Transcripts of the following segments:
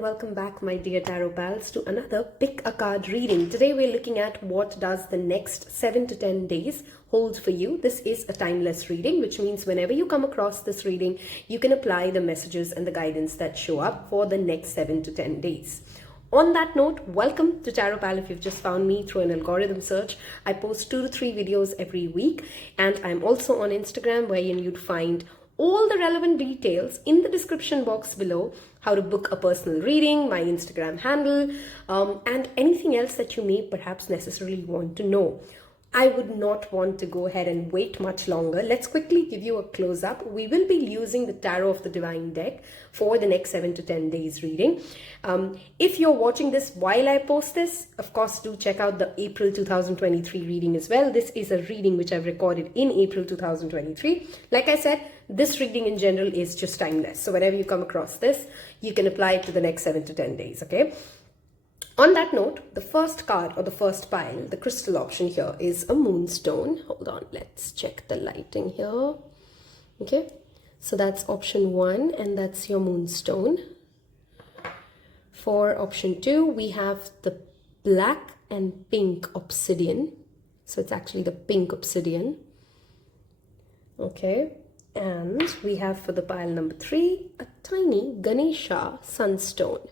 Welcome back, my dear tarot pals, to another pick a card reading. Today we're looking at what does the next 7 to 10 days hold for you. This is a timeless reading, which means whenever you come across this reading, you can apply the messages and the guidance that show up for the next 7 to 10 days. On that note, welcome to Taropal. If you've just found me through an algorithm search, I post 2 to 3 videos every week, and I'm also on Instagram, where you'd find all the relevant details in the description box below: how to book a personal reading, my Instagram handle, and anything else that you may perhaps necessarily want to know. I would not want to go ahead and wait much longer. Let's quickly give you a close-up. We will be using the Tarot of the Divine deck for the next 7 to 10 days reading. If you're watching this while I post this, of course, do check out the April 2023 reading as well. This is a reading which I've recorded in April 2023. Like I said, this reading in general is just timeless. So whenever you come across this, you can apply it to the next 7 to 10 days, okay? On that note, the first card or the first pile, the crystal option here, is a Moonstone. Hold on, let's check the lighting here. Okay, so that's option 1, and that's your Moonstone. For option 2, we have the black and pink Obsidian. So it's actually the pink Obsidian. Okay, and we have for the pile number 3, a tiny Ganesha Sunstone.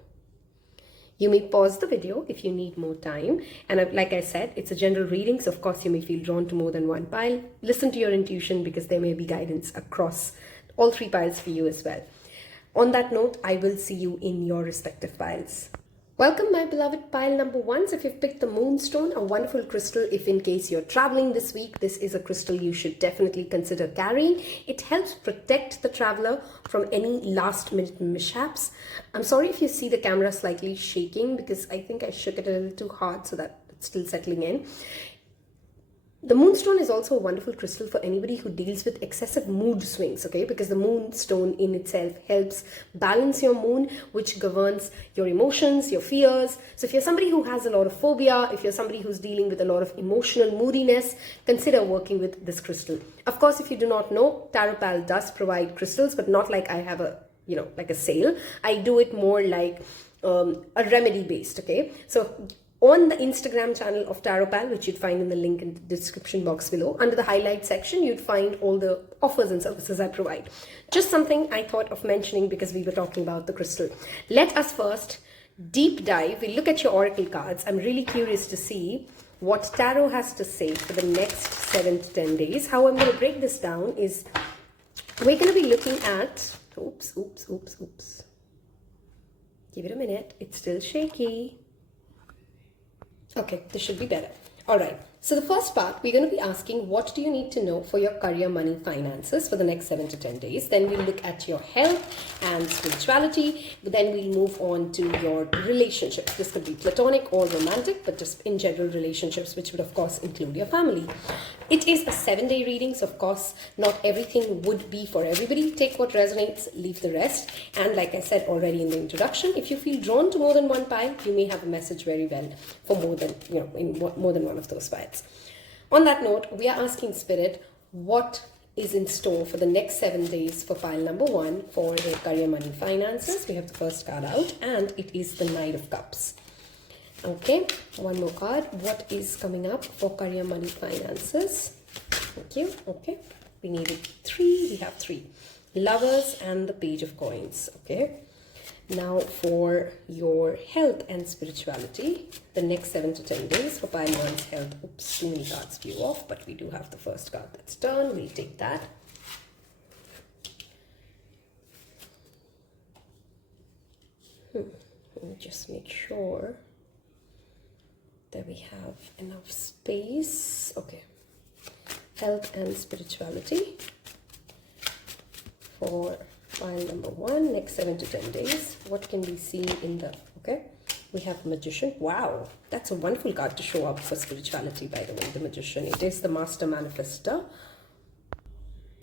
You may pause the video if you need more time. And like I said, it's a general reading, so of course you may feel drawn to more than one pile. Listen to your intuition, because there may be guidance across all 3 piles for you as well. On that note, I will see you in your respective piles. Welcome, my beloved pile number 1. So if you've picked the Moonstone, a wonderful crystal, if in case you're traveling this week, this is a crystal you should definitely consider carrying. It helps protect the traveler from any last minute mishaps. I'm sorry if you see the camera slightly shaking, because I think I shook it a little too hard, so that it's still settling in. The Moonstone is also a wonderful crystal for anybody who deals with excessive mood swings, okay? Because the Moonstone in itself helps balance your moon, which governs your emotions, your fears. So if you're somebody who has a lot of phobia, if you're somebody who's dealing with a lot of emotional moodiness, consider working with this crystal. Of course, if you do not know, Taropal does provide crystals, but not like I have a, like a sale. I do it more like a remedy based, okay? So on the Instagram channel of Taropal, which you'd find in the link in the description box below, under the highlight section, you'd find all the offers and services I provide. Just something I thought of mentioning because we were talking about the crystal. Let us first deep dive. We look at your oracle cards. I'm really curious to see what Tarot has to say for the next 7 to 10 days. How I'm going to break this down is we're going to be looking at, oops. Give it a minute. It's still shaky. Okay, this should be better. All right. So the first part, we're going to be asking, what do you need to know for your career, money, finances for the next 7 to 10 days? Then we'll look at your health and spirituality. Then we'll move on to your relationships. This could be platonic or romantic, but just in general relationships, which would of course include your family. It is a 7-day reading, so of course not everything would be for everybody. Take what resonates, leave the rest. And like I said already in the introduction, if you feel drawn to more than one pile, you may have a message very well for more than, in more than one of those piles. On that note, we are asking Spirit, what is in store for the next 7 days for pile number 1 for the career, money, finances. We have the first card out, and it is the Knight of Cups. Okay, one more card. What is coming up for career, money, finances? Thank you. Okay, we needed 3. We have 3. Lovers and the Page of Coins. Okay. Now for your health and spirituality, the next 7 to 10 days for pile 1's health. Oops, too many cards flew off, but we do have the first card that's turned. We'll take that. Let me just make sure that we have enough space. Okay. Health and spirituality for pile number 1, next 7 to 10 days. What can we see in the, okay, we have Magician. Wow, that's a wonderful card to show up for spirituality, by the way, the Magician. It is the Master Manifester.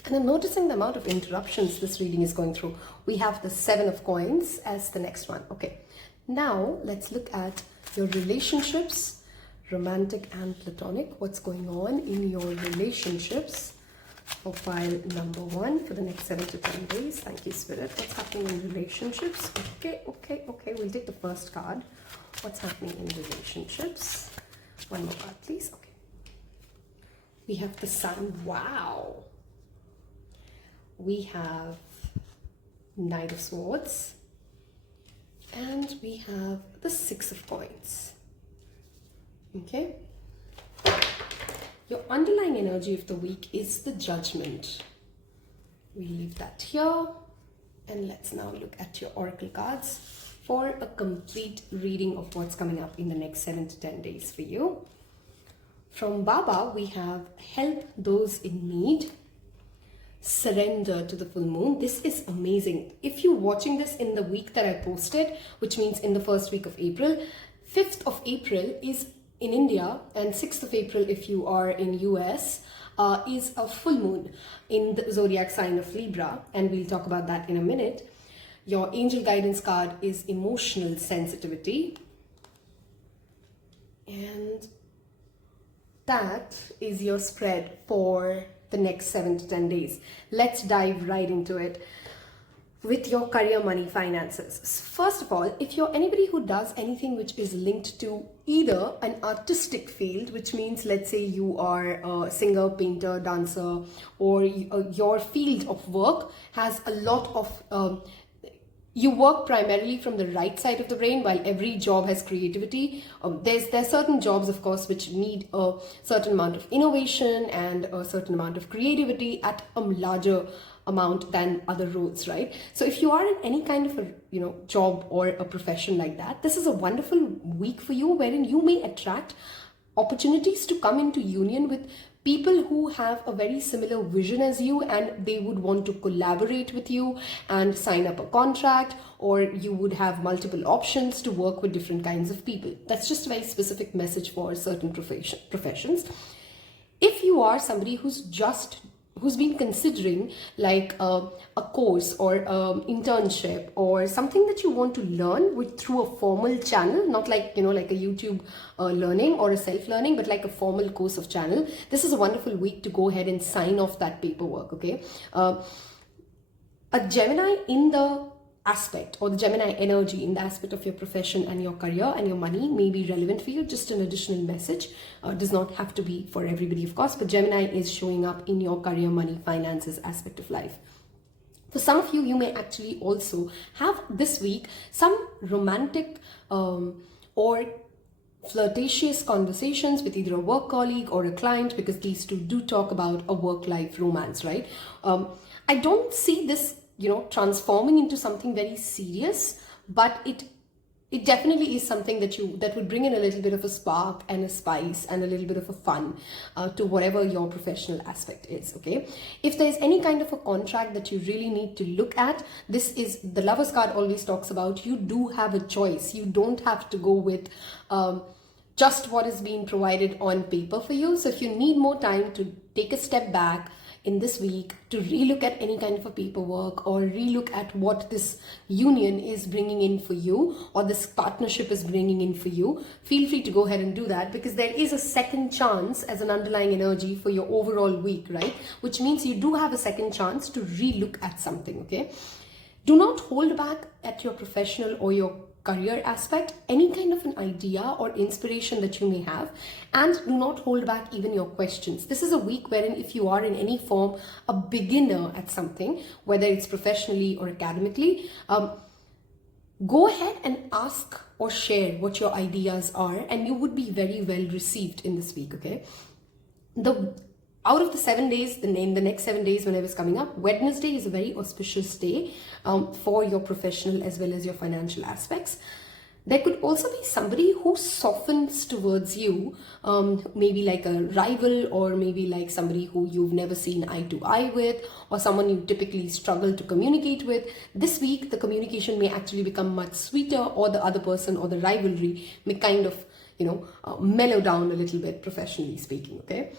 And I'm noticing the amount of interruptions this reading is going through. We have the 7 of Coins as the next one. Okay, now let's look at your relationships, romantic and platonic. What's going on in your relationships for pile number 1 for the next 7 to 10 days. Thank you, Spirit. What's happening in relationships? Okay. We'll take the first card. What's happening in relationships? One more card, please. Okay. We have the Sun. Wow. We have Knight of Swords. And we have the 6 of Coins. Okay. Your underlying energy of the week is the Judgment. We leave that here. And let's now look at your oracle cards for a complete reading of what's coming up in the next 7 to 10 days for you. From Baba, we have help those in need, surrender to the full moon. This is amazing. If you're watching this in the week that I posted, which means in the first week of April, 5th of April is in India, and 6th of April if you are in US, is a full moon in the zodiac sign of Libra, and we'll talk about that in a minute. Your angel guidance card is emotional sensitivity, and that is your spread for the next 7 to 10 days. Let's dive right into it with your career, money, finances. First of all, if you're anybody who does anything which is linked to either an artistic field, which means let's say you are a singer, painter, dancer, or your field of work has a lot of you work primarily from the right side of the brain, while every job has creativity. There's certain jobs, of course, which need a certain amount of innovation and a certain amount of creativity at a larger amount than other roles, right? So if you are in any kind of a job or a profession like that, this is a wonderful week for you, wherein you may attract opportunities to come into union with people who have a very similar vision as you, and they would want to collaborate with you and sign up a contract, or you would have multiple options to work with different kinds of people. That's just a very specific message for certain professions. If you are somebody who's been considering like a course or internship or something that you want to learn through a formal channel, not like like a YouTube learning or a self-learning, but like a formal course of channel, this is a wonderful week to go ahead and sign off that paperwork. Okay, a Gemini in the aspect, or the Gemini energy in the aspect of your profession and your career and your money may be relevant for you. Just an additional message. Does not have to be for everybody, of course, but Gemini is showing up in your career, money, finances aspect of life. For some of you, you may actually also have this week some romantic or flirtatious conversations with either a work colleague or a client, because these two do talk about a work-life romance, right? I don't see this transforming into something very serious, but it definitely is something that would bring in a little bit of a spark and a spice and a little bit of a fun to whatever your professional aspect is. Okay, if there's any kind of a contract that you really need to look at, this is the Lovers card always talks about. You do have a choice. You don't have to go with just what is being provided on paper for you. So if you need more time to take a step back in this week to relook at any kind of a paperwork, or relook at what this union is bringing in for you, or this partnership is bringing in for you, feel free to go ahead and do that, because there is a second chance as an underlying energy for your overall week, right? Which means you do have a second chance to relook at something. Okay, do not hold back at your professional or your career aspect, any kind of an idea or inspiration that you may have, and do not hold back even your questions. This is a week wherein if you are in any form a beginner at something, whether it's professionally or academically, go ahead and ask or share what your ideas are, and you would be very well received in this week. Okay, out of the 7 days, in the next 7 days when I was coming up, Wednesday is a very auspicious day for your professional as well as your financial aspects. There could also be somebody who softens towards you, maybe like a rival, or maybe like somebody who you've never seen eye to eye with, or someone you typically struggle to communicate with. This week, the communication may actually become much sweeter, or the other person or the rivalry may kind of, mellow down a little bit, professionally speaking. Okay.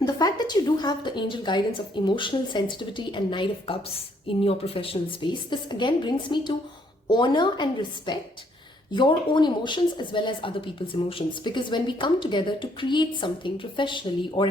The fact that you do have the angel guidance of emotional sensitivity and Knight of Cups in your professional space, this again brings me to honor and respect your own emotions as well as other people's emotions. Because when we come together to create something professionally or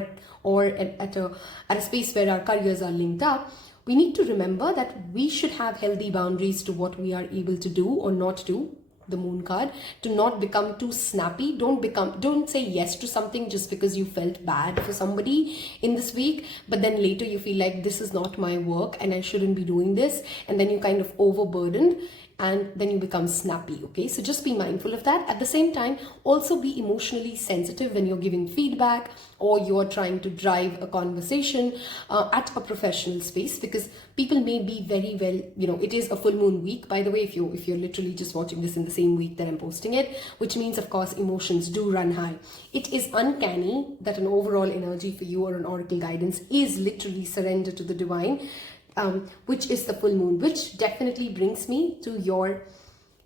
at a space where our careers are linked up, we need to remember that we should have healthy boundaries to what we are able to do or not do. The moon card, to not become too snappy. Don't say yes to something just because you felt bad for somebody in this week, but then later you feel like this is not my work and I shouldn't be doing this, and then you kind of overburdened and then you become snappy. Okay, so just be mindful of that. At the same time, also be emotionally sensitive when you're giving feedback or you're trying to drive a conversation at a professional space, because people may be very well, it is a full moon week, by the way, if you're literally just watching this in the same week that I'm posting it, which means of course emotions do run high. It is uncanny that an overall energy for you or an oracle guidance is literally surrender to the divine, which is the full moon, which definitely brings me to your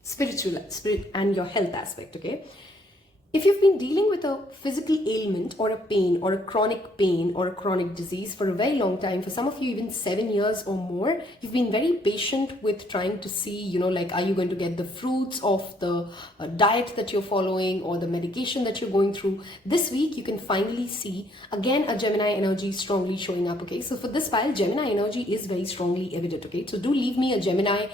spirit and your health aspect. Okay, if you've been dealing with a physical ailment or a pain or a chronic pain or a chronic disease for a very long time, for some of you even 7 years or more, you've been very patient with trying to see, like, are you going to get the fruits of the diet that you're following or the medication that you're going through. This week, you can finally see, again, a Gemini energy strongly showing up. Okay, so for this pile, Gemini energy is very strongly evident. Okay, so do leave me a Gemini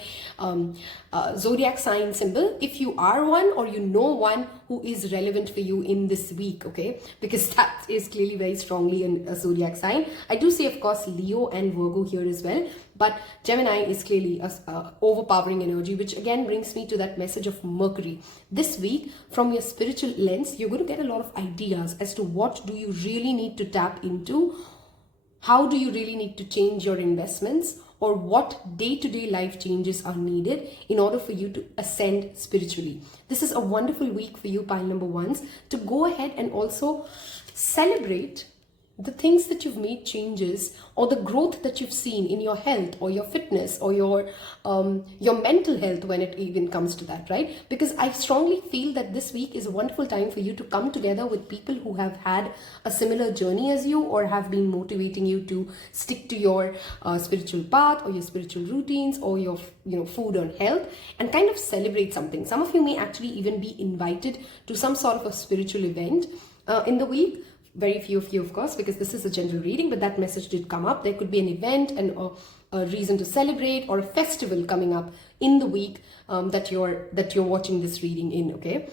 zodiac sign symbol if you are one or you know one who is relevant for you in this week. Okay, because that is clearly very strongly in a zodiac sign. I do see, of course, Leo and Virgo here as well, but Gemini is clearly a overpowering energy, which again brings me to that message of Mercury. This week, from your spiritual lens, you're going to get a lot of ideas as to what do you really need to tap into, how do you really need to change your investments, or what day-to-day life changes are needed in order for you to ascend spiritually. This is a wonderful week for you, pile number ones, to go ahead and also celebrate the things that you've made changes or the growth that you've seen in your health or your fitness or your mental health when it even comes to that, right? Because I strongly feel that this week is a wonderful time for you to come together with people who have had a similar journey as you or have been motivating you to stick to your spiritual path or your spiritual routines or your food and health, and kind of celebrate something. Some of you may actually even be invited to some sort of a spiritual event in the week. Very few of you, of course, because this is a general reading, but that message did come up. There could be an event and a reason to celebrate or a festival coming up in the week that you're watching this reading in. Okay.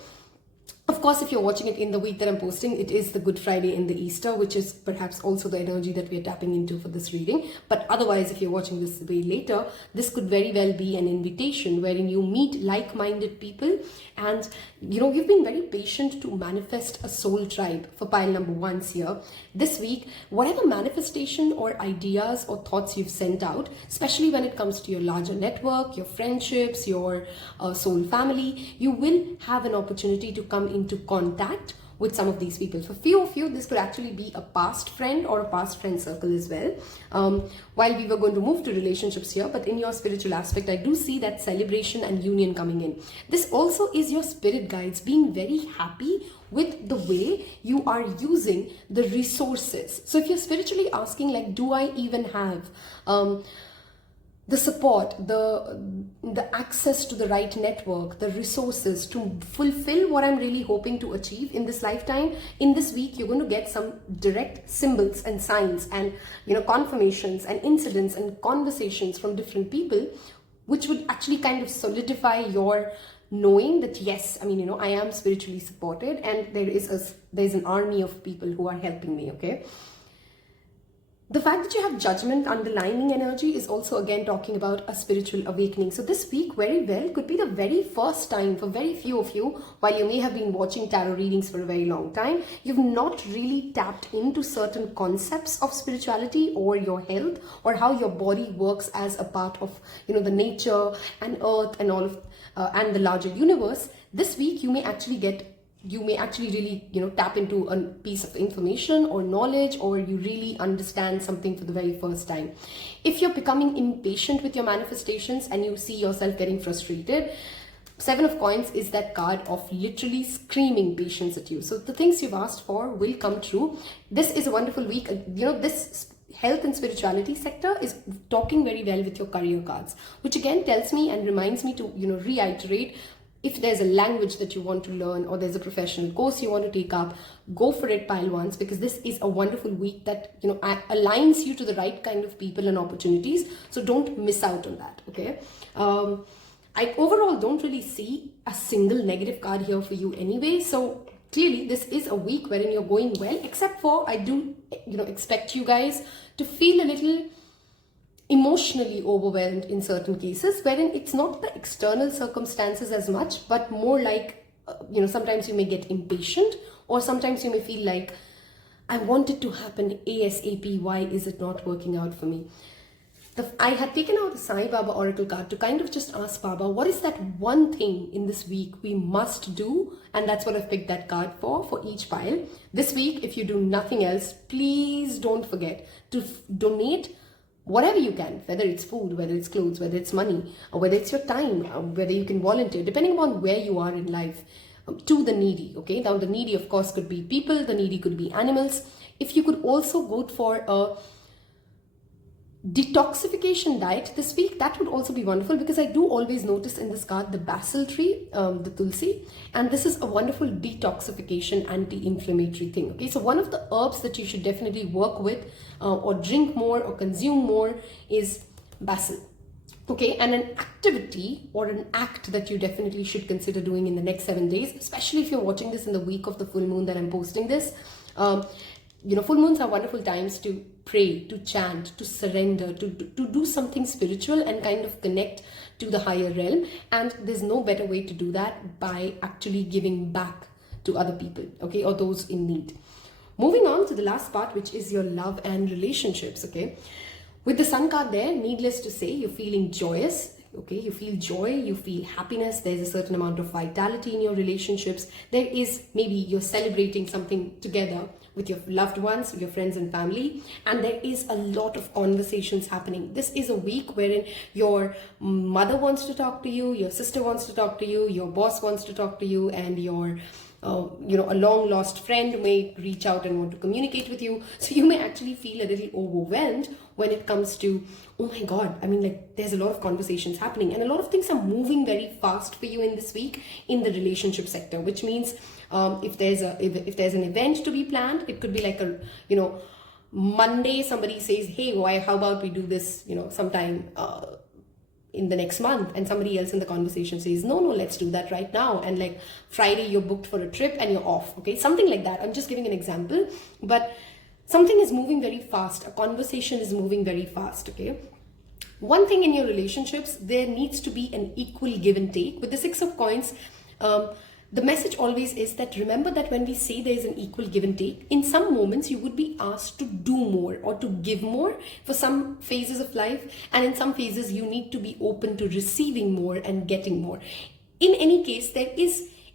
Of course, if you're watching it in the week that I'm posting, it is the Good Friday and the Easter, which is perhaps also the energy that we're tapping into for this reading. But otherwise, if you're watching this way later, this could very well be an invitation wherein you meet like-minded people, and you've been very patient to manifest a soul tribe for pile number ones here. This week, whatever manifestation or ideas or thoughts you've sent out, especially when it comes to your larger network, your friendships, your soul family, you will have an opportunity to come into contact with some of these people. For few of you, this could actually be a past friend or a past friend circle as well. While we were going to move to relationships here, but in your spiritual aspect, I do see that celebration and union coming in. This also is your spirit guides being very happy with the way you are using the resources. So if you're spiritually asking, like, do I even have the support, the access to the right network, the resources to fulfill what I'm really hoping to achieve in this lifetime, in this week, you're going to get some direct symbols and signs and confirmations and incidents and conversations from different people, which would actually kind of solidify your knowing that yes, I am spiritually supported and there's an army of people who are helping me. Okay. The fact that you have judgment underlining energy is also again talking about a spiritual awakening. So this week very well could be the very first time for very few of you, while you may have been watching tarot readings for a very long time, you've not really tapped into certain concepts of spirituality or your health or how your body works as a part of the nature and earth and all of and the larger universe. This week you may actually really tap into a piece of information or knowledge, or you really understand something for the very first time. If you're becoming impatient with your manifestations and you see yourself getting frustrated, Seven of Coins is that card of literally screaming patience at you. So the things you've asked for will come true. This is a wonderful week. This health and spirituality sector is talking very well with your career cards, which again tells me and reminds me to reiterate, if there's a language that you want to learn or there's a professional course you want to take up, go for it, pile ones, because this is a wonderful week that, aligns you to the right kind of people and opportunities. So don't miss out on that, okay? I overall don't really see a single negative card here for you anyway. So clearly this is a week wherein you're going well, except for I do, expect you guys to feel a little emotionally overwhelmed in certain cases, wherein it's not the external circumstances as much, but more like, sometimes you may get impatient, or sometimes you may feel like, I want it to happen ASAP, why is it not working out for me? I had taken out the Sai Baba Oracle card to kind of just ask Baba, what is that one thing in this week we must do? And that's what I've picked that card for each pile. This week, if you do nothing else, please don't forget to donate whatever you can, whether it's food, whether it's clothes, whether it's money, or whether it's your time, whether you can volunteer, depending on where you are in life, to the needy, okay? Now, the needy, of course, could be people, the needy could be animals. If you could also go for a detoxification diet this week, that would also be wonderful, because I do always notice in this card the basil tree, the tulsi, and this is a wonderful detoxification anti-inflammatory thing, okay? So one of the herbs that you should definitely work with or drink more or consume more is basil, okay? And an activity or an act that you definitely should consider doing in the next 7 days, especially if you're watching this in the week of the full moon that I'm posting this. Full moons are wonderful times to pray, to chant, to surrender, to do something spiritual and kind of connect to the higher realm. And there's no better way to do that by actually giving back to other people, okay, or those in need. Moving on to the last part, which is your love and relationships, okay? With the sun card there, needless to say, you're feeling joyous. Okay, you feel joy, you feel happiness, there's a certain amount of vitality in your relationships. There is, maybe you're celebrating something together with your loved ones, your friends and family, and there is a lot of conversations happening. This is a week wherein your mother wants to talk to you, your sister wants to talk to you, your boss wants to talk to you, and your a long lost friend may reach out and want to communicate with you. So you may actually feel a little overwhelmed when it comes to, oh my God, I mean, like, there's a lot of conversations happening and a lot of things are moving very fast for you in this week in the relationship sector, which means if there's an event to be planned, it could be like a, Monday somebody says, hey, how about we do this, sometime in the next month, and somebody else in the conversation says, no, let's do that right now, and like Friday you're booked for a trip and you're off, okay? Something like that. I'm just giving an example, but something is moving very fast. A conversation is moving very fast, okay? One thing in your relationships, there needs to be an equal give and take. With the Six of Coins, the message always is that remember that when we say there is an equal give and take, in some moments you would be asked to do more or to give more for some phases of life, and in some phases you need to be open to receiving more and getting more. In any case,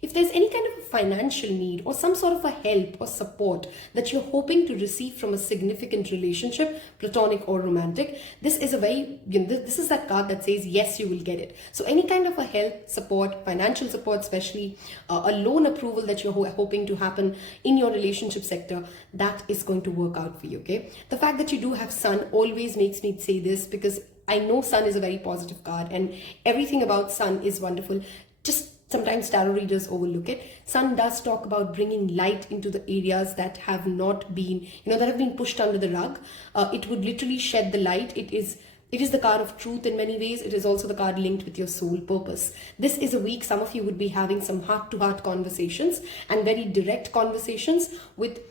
if there's any kind of a financial need or some sort of a help or support that you're hoping to receive from a significant relationship, platonic or romantic, this is this is that card that says, yes, you will get it. So any kind of a help, support, financial support, especially a loan approval that you're hoping to happen in your relationship sector, that is going to work out for you, okay? The fact that you do have Sun always makes me say this, because I know Sun is a very positive card and everything about Sun is wonderful. Just sometimes tarot readers overlook it. Sun does talk about bringing light into the areas that have not been, that have been pushed under the rug. It would literally shed the light. It is the card of truth in many ways. It is also the card linked with your soul purpose. This is a week some of you would be having some heart-to-heart conversations and very direct conversations with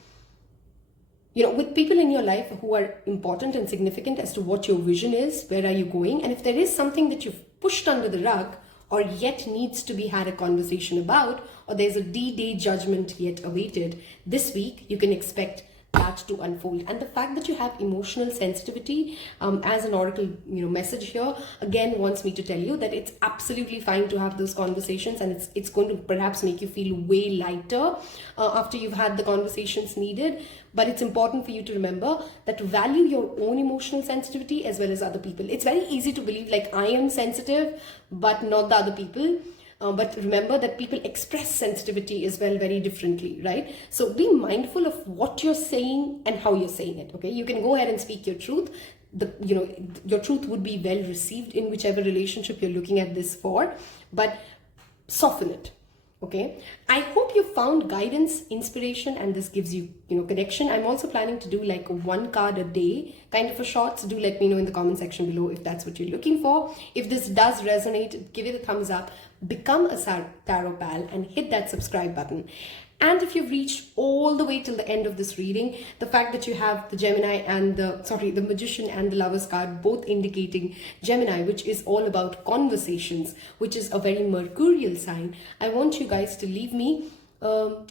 people in your life who are important and significant as to what your vision is, where are you going, and if there is something that you've pushed under the rug, or yet needs to be had a conversation about, or there's a D-Day judgment yet awaited, this week you can expect that to unfold. And the fact that you have emotional sensitivity as an oracle message here again wants me to tell you that it's absolutely fine to have those conversations, and it's going to perhaps make you feel way lighter after you've had the conversations needed. But it's important for you to remember that to value your own emotional sensitivity as well as other people. It's very easy to believe like I am sensitive but not the other people. But remember that people express sensitivity as well very differently, right? So be mindful of what you're saying and how you're saying it, okay? You can go ahead and speak your truth. Your truth would be well received in whichever relationship you're looking at this for. But soften it. Okay, I hope you found guidance, inspiration, and this gives you, connection. I'm also planning to do like a 1 card a day kind of a short. So do let me know in the comment section below if that's what you're looking for. If this does resonate, give it a thumbs up, become a Tarot Pal, and hit that subscribe button. And if you've reached all the way till the end of this reading, the fact that you have the Gemini and the Magician and the Lovers card both indicating Gemini, which is all about conversations, which is a very mercurial sign, I want you guys to leave me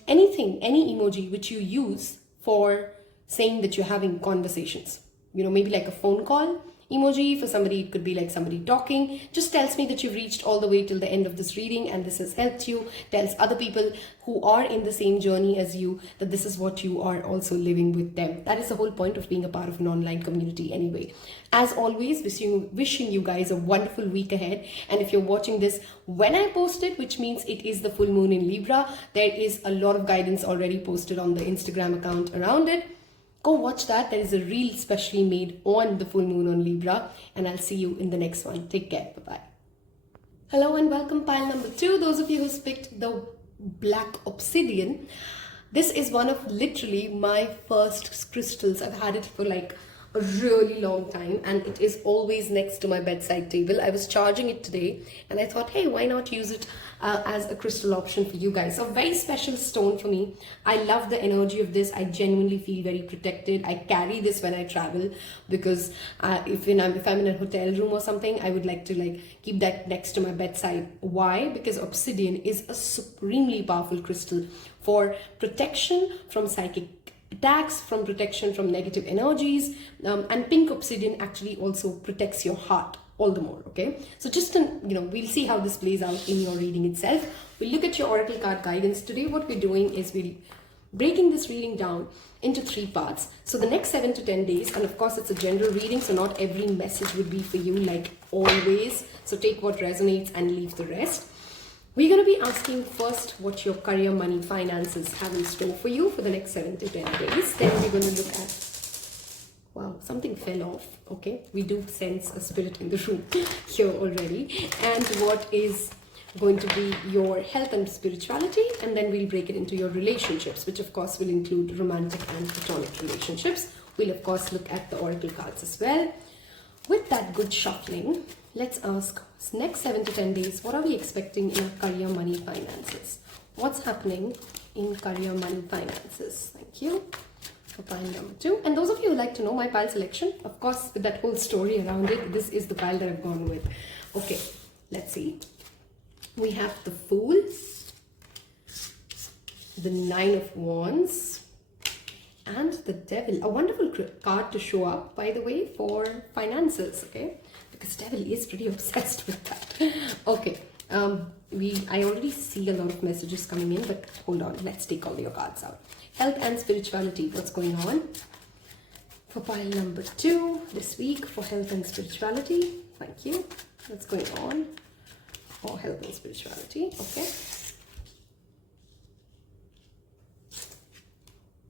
anything, any emoji which you use for saying that you're having conversations. Maybe like a phone call emoji. For somebody, it could be like somebody talking. Just tells me that you've reached all the way till the end of this reading and this has helped you. Tells other people who are in the same journey as you that this is what you are also living with them. That is the whole point of being a part of an online community anyway. As always, wishing you guys a wonderful week ahead. And if you're watching this when I post it, which means it is the full moon in Libra, there is a lot of guidance already posted on the Instagram account around it. Go watch that. There is a reel specially made on the full moon on Libra, and I'll see you in the next one. Take care. Bye-bye. Hello and welcome pile number 2. Those of you who picked the black obsidian, this is one of literally my first crystals. I've had it for like a really long time and it is always next to my bedside table. I was charging it today and I thought, hey, why not use it as a crystal option for you guys. So very special stone for me. I love the energy of this. I genuinely feel very protected. I carry this when I travel because if I'm in a hotel room or something, I would like to keep that next to my bedside. Why? Because obsidian is a supremely powerful crystal for protection from psychic attacks, from protection from negative energies, and pink obsidian actually also protects your heart all the more. Okay, so just we'll see how this plays out in your reading itself. We'll look at your oracle card guidance today. What we're doing is we're breaking this reading down into 3 parts. So the next 7 to 10 days, and of course it's a general reading, so not every message would be for you like always, so take what resonates and leave the rest. We're going to be asking first what your career, money, finances have in store for you for the next 7 to 10 days. Then we're going to look at, wow, something fell off. Okay, we do sense a spirit in the room here already. And what is going to be your health and spirituality. And then we'll break it into your relationships, which of course will include romantic and platonic relationships. We'll of course look at the oracle cards as well. With that good shuffling, let's ask, next 7 to 10 days, what are we expecting in our career, money, finances? What's happening in career, money, finances? Thank you for pile number 2. And those of you who like to know my pile selection, of course, with that whole story around it, this is the pile that I've gone with. Okay, let's see. We have the Fool, the 9 of Wands, and the Devil. A wonderful card to show up, by the way, for finances, okay? Because Devil is pretty obsessed with that. Okay, I already see a lot of messages coming in, but hold on, let's take all your cards out. Health and spirituality, what's going on? For pile number 2 this week for health and spirituality. Thank you. What's going on for health and spirituality? Okay.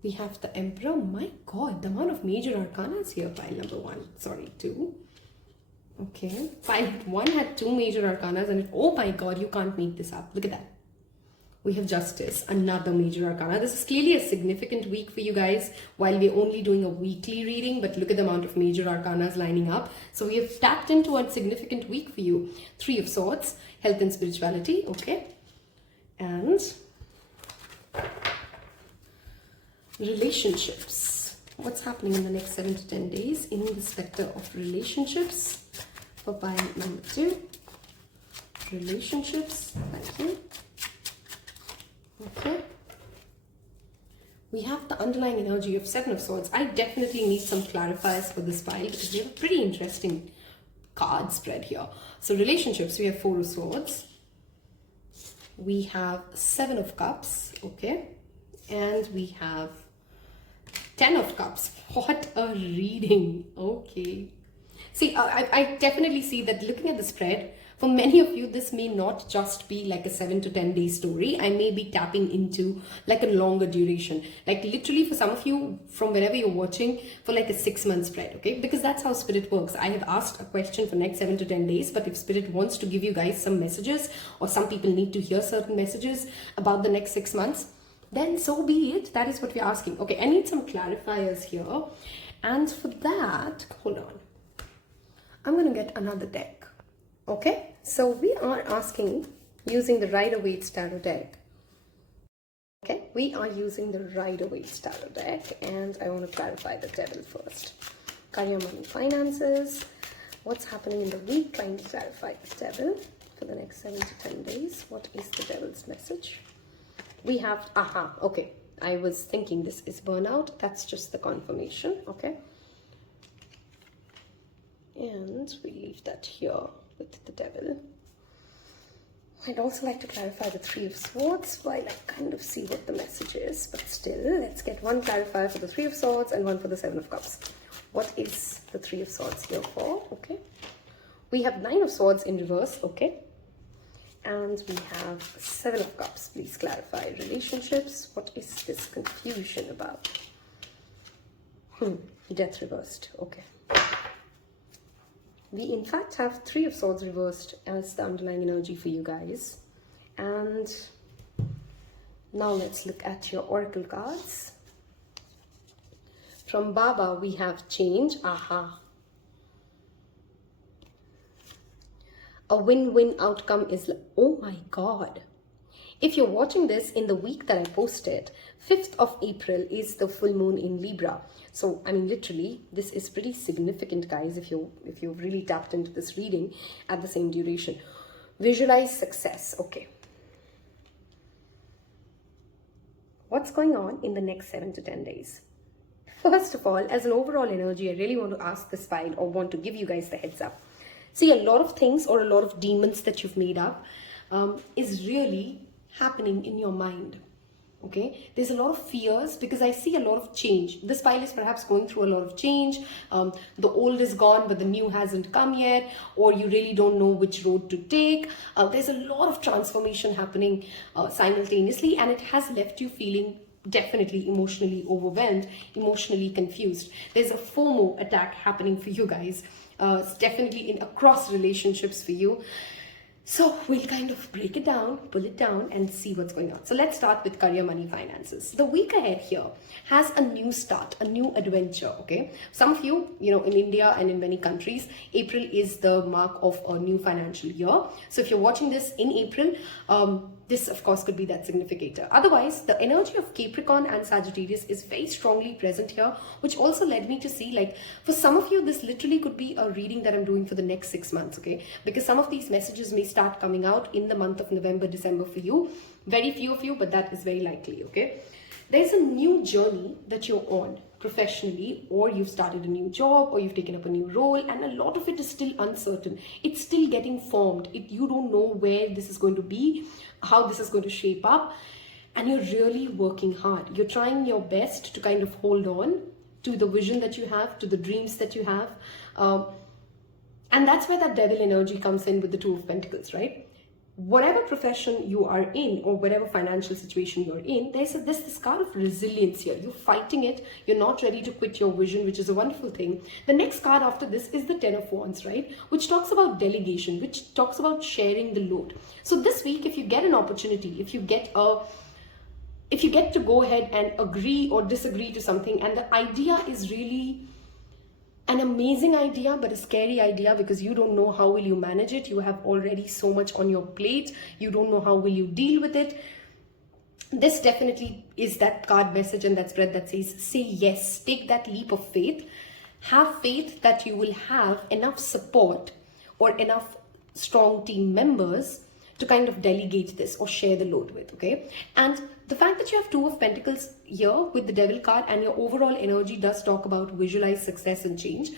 We have the Emperor. My God, the amount of major arcanas here. Pile number 1. Sorry, 2. Okay. Pile 1 had 2 major arcanas and oh my God, you can't make this up. Look at that. We have Justice, another major arcana. This is clearly a significant week for you guys while we're only doing a weekly reading, but look at the amount of major arcanas lining up. So we have tapped into a significant week for you. 3 of Swords, health and spirituality. Okay. And relationships. What's happening in the next 7 to 10 days in the specter of relationships? For pile number 2. Relationships. Thank you. Okay. We have the underlying energy of 7 of Swords. I definitely need some clarifiers for this pile because we have a pretty interesting card spread here. So relationships, we have 4 of Swords. We have 7 of Cups. Okay. And we have 10 of Cups. What a reading. Okay. See, I definitely see that looking at the spread, For many of you, this may not just be like a 7 to 10 day story. I may be tapping into like a longer duration, like literally for some of you from wherever you're watching, for like a 6-month spread, okay? Because that's how Spirit works. I have asked a question for next 7 to 10 days, but if Spirit wants to give you guys some messages, or some people need to hear certain messages about the next 6 months, then so be it. That is what we're asking. Okay, I need some clarifiers here. And for that, hold on. I'm going to get another deck. Okay, so we are asking using the Rider-Waite Tarot deck. Okay, we are using the Rider-Waite Tarot deck, and I want to clarify the devil first. Career, money, finances. What's happening in the week? Trying to clarify the devil for the next 7 to 10 days. What is the devil's message? We have, okay. I was thinking this is burnout. That's just the confirmation, okay? And we leave that here with the devil. I'd also like to clarify the Three of Swords while I kind of see what the message is, but still, let's get one clarifier for the Three of Swords and one for the Seven of Cups. What is the Three of Swords here for? Okay. We have Nine of Swords in reverse, okay. And we have Seven of Cups. Please clarify relationships. What is this confusion about? Death reversed, okay. We in fact have Three of Swords reversed as the underlying energy for you guys. And now let's look at your oracle cards. From Baba we have change. A win-win outcome is, oh my God. If you're watching this in the week that I posted, 5th of April is the full moon in Libra. So, I mean, literally, this is pretty significant, guys, if you've really tapped into this reading at the same duration. Visualize success. Okay. What's going on in the next 7 to 10 days? First of all, as an overall energy, I really want to ask this pile, or want to give you guys the heads up. See, a lot of things or a lot of demons that you've made up is really happening in your mind. Okay, there's a lot of fears because I see a lot of change. This pile is perhaps going through a lot of change. The old is gone, but the new hasn't come yet, or you really don't know which road to take. There's a lot of transformation happening simultaneously, and it has left you feeling definitely emotionally overwhelmed, emotionally confused. There's a FOMO attack happening for you guys. It's definitely in across relationships for you. So we'll kind of break it down, pull it down, and see what's going on. So let's start with career, money, finances. The week ahead here has a new start, a new adventure, okay? Some of you, in India and in many countries, April is the mark of a new financial year. So if you're watching this in April, this of course could be that significator. Otherwise, the energy of Capricorn and Sagittarius is very strongly present here, which also led me to see, like, for some of you, this literally could be a reading that I'm doing for the next 6 months, okay? Because some of these messages may start coming out in the month of November, December for you. Very few of you, but that is very likely, okay? There's a new journey that you're on professionally, or you've started a new job, or you've taken up a new role, and a lot of it is still uncertain. It's still getting formed. You don't know where this is going to be, how this is going to shape up, and you're really working hard. You're trying your best to kind of hold on to the vision that you have, to the dreams that you have. And that's where that devil energy comes in with the Two of Pentacles, right? Whatever profession you are in, or whatever financial situation you're in, there's this card of resilience here. You're fighting it. You're not ready to quit your vision, which is a wonderful thing. The next card after this is the Ten of Wands, right? Which talks about delegation, which talks about sharing the load. So this week, if you get an opportunity, if you get to go ahead and agree or disagree to something, and the idea is really an amazing idea, but a scary idea, because you don't know how will you manage it. You have already so much on your plate. You don't know how will you deal with it. This definitely is that card message and that spread that says, say yes, take that leap of faith. Have faith that you will have enough support or enough strong team members to kind of delegate this or share the load with, okay? And the fact that you have Two of Pentacles here with the Devil card, and your overall energy does talk about visualize success and change.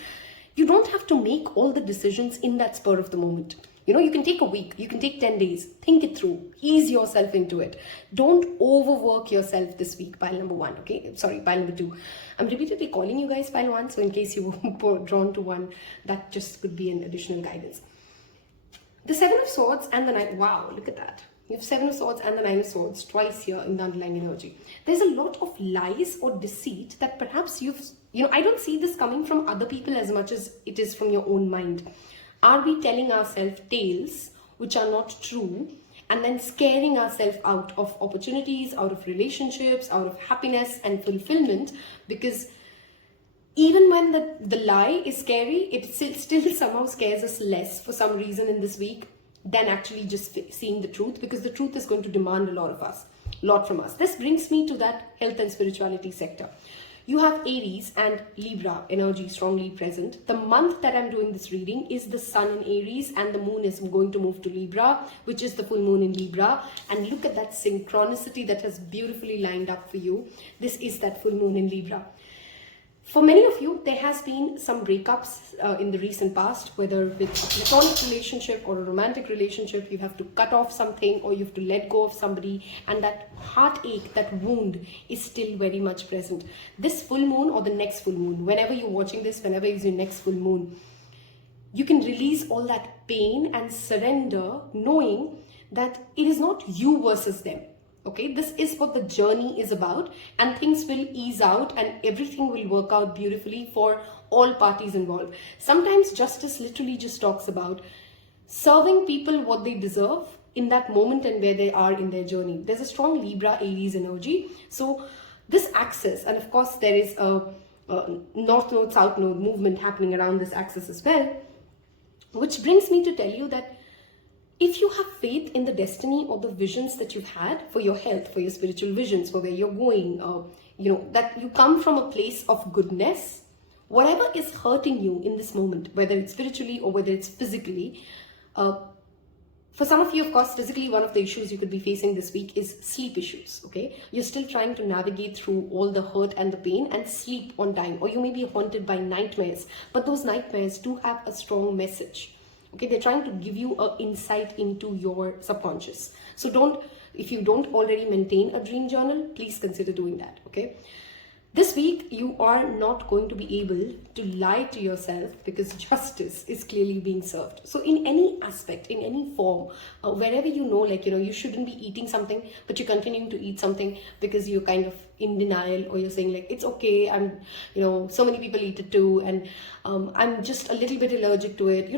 You don't have to make all the decisions in that spur of the moment. You can take a week, you can take 10 days, think it through, ease yourself into it. Don't overwork yourself this week, pile number 1, okay? Sorry, pile number 2. I'm repeatedly calling you guys pile 1, so in case you were drawn to one, that just could be an additional guidance. The Seven of Swords and the Nine, wow, look at that. You have Seven of Swords and the Nine of Swords twice here in the underlying energy. There's a lot of lies or deceit that perhaps I don't see this coming from other people as much as it is from your own mind. Are we telling ourselves tales which are not true and then scaring ourselves out of opportunities, out of relationships, out of happiness and fulfillment? Because even when the lie is scary, it still somehow scares us less for some reason in this week than actually just seeing the truth, because the truth is going to demand a lot from us. This brings me to that health and spirituality sector. You have Aries and Libra energy strongly present. The month that I'm doing this reading is the sun in Aries and the moon is going to move to Libra, which is the full moon in Libra. And look at that synchronicity that has beautifully lined up for you. This is that full moon in Libra. For many of you, there has been some breakups in the recent past, whether with a platonic relationship or a romantic relationship. You have to cut off something or you have to let go of somebody, and that heartache, that wound is still very much present. This full moon or the next full moon, whenever you're watching this, whenever is your next full moon, you can release all that pain and surrender, knowing that it is not you versus them. Okay, this is what the journey is about, and things will ease out and everything will work out beautifully for all parties involved. Sometimes justice literally just talks about serving people what they deserve in that moment and where they are in their journey. There's a strong Libra Aries energy. So this axis, and of course there is a north node, south node movement happening around this axis as well, which brings me to tell you that if you have faith in the destiny or the visions that you've had for your health, for your spiritual visions, for where you're going, that you come from a place of goodness, whatever is hurting you in this moment, whether it's spiritually or whether it's physically, for some of you, of course, physically, one of the issues you could be facing this week is sleep issues, okay? You're still trying to navigate through all the hurt and the pain and sleep on time, or you may be haunted by nightmares, but those nightmares do have a strong message. Okay, they're trying to give you an insight into your subconscious. So if you don't already maintain a dream journal, please consider doing that, okay? This week, you are not going to be able to lie to yourself because justice is clearly being served. So in any aspect, in any form, wherever you shouldn't be eating something, but you're continuing to eat something because you're kind of in denial, or you're saying like, it's okay, so many people eat it too, and I'm just a little bit allergic to it.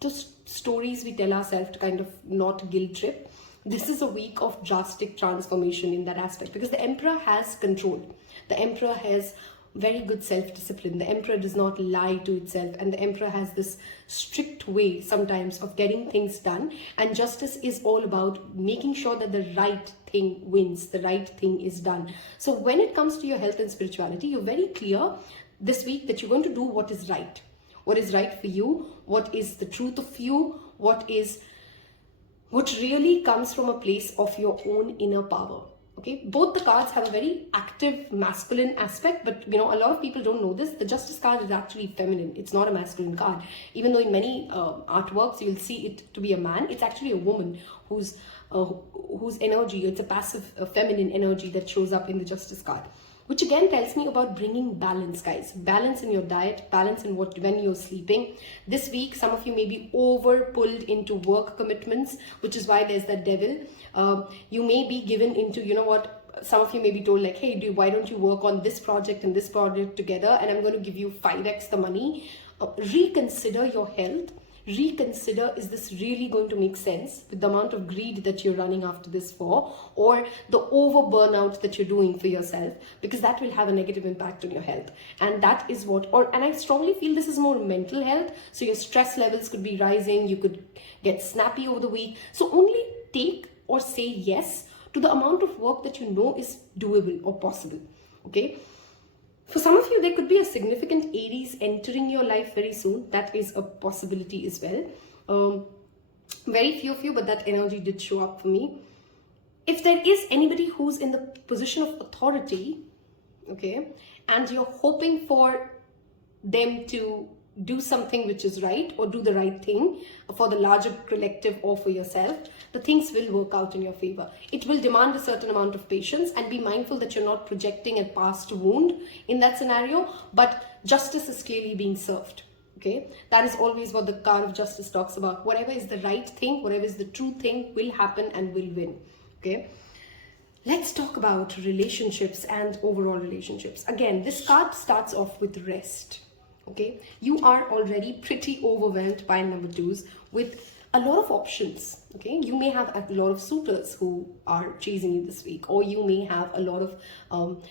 Those stories we tell ourselves to kind of not guilt trip. This is a week of drastic transformation in that aspect, because the Emperor has control. The Emperor has very good self-discipline. The Emperor does not lie to itself, and the Emperor has this strict way sometimes of getting things done, and justice is all about making sure that the right thing wins, the right thing is done. So when it comes to your health and spirituality, you're very clear this week that you're going to do what is right. What is right for you, what is the truth of you, what really comes from a place of your own inner power. Okay, both the cards have a very active masculine aspect, but a lot of people don't know this. The Justice card is actually feminine. It's not a masculine card. Even though in many artworks you'll see it to be a man, it's actually a woman whose energy, it's a passive feminine energy that shows up in the Justice card. Which again tells me about bringing balance, guys. Balance in your diet, balance in when you're sleeping. This week, some of you may be over pulled into work commitments, which is why there's that devil. You may be given into, some of you may be told like, hey, why don't you work on this project and this project together, and I'm going to give you 5x the money. Reconsider your health. Reconsider, is this really going to make sense with the amount of greed that you're running after this for, or the over burnout that you're doing for yourself, because that will have a negative impact on your health. And that is and I strongly feel this is more mental health. So your stress levels could be rising, you could get snappy over the week. So only take or say yes to the amount of work that you know is doable or possible, okay? For some of you, there could be a significant Aries entering your life very soon. That is a possibility as well. Very few of you, but that energy did show up for me. If there is anybody who's in the position of authority, okay, and you're hoping for them to do something which is right, or do the right thing for the larger collective or for yourself, the things will work out in your favor. It will demand a certain amount of patience, and be mindful that you're not projecting a past wound in that scenario, but justice is clearly being served. Okay, that is always what the card of justice talks about. Whatever is the right thing, whatever is the true thing will happen and will win. Okay, let's talk about relationships and overall relationships. Again, this card starts off with rest. Okay, you are already pretty overwhelmed by number twos with a lot of options. Okay, you may have a lot of suitors who are chasing you this week, or you may have a lot of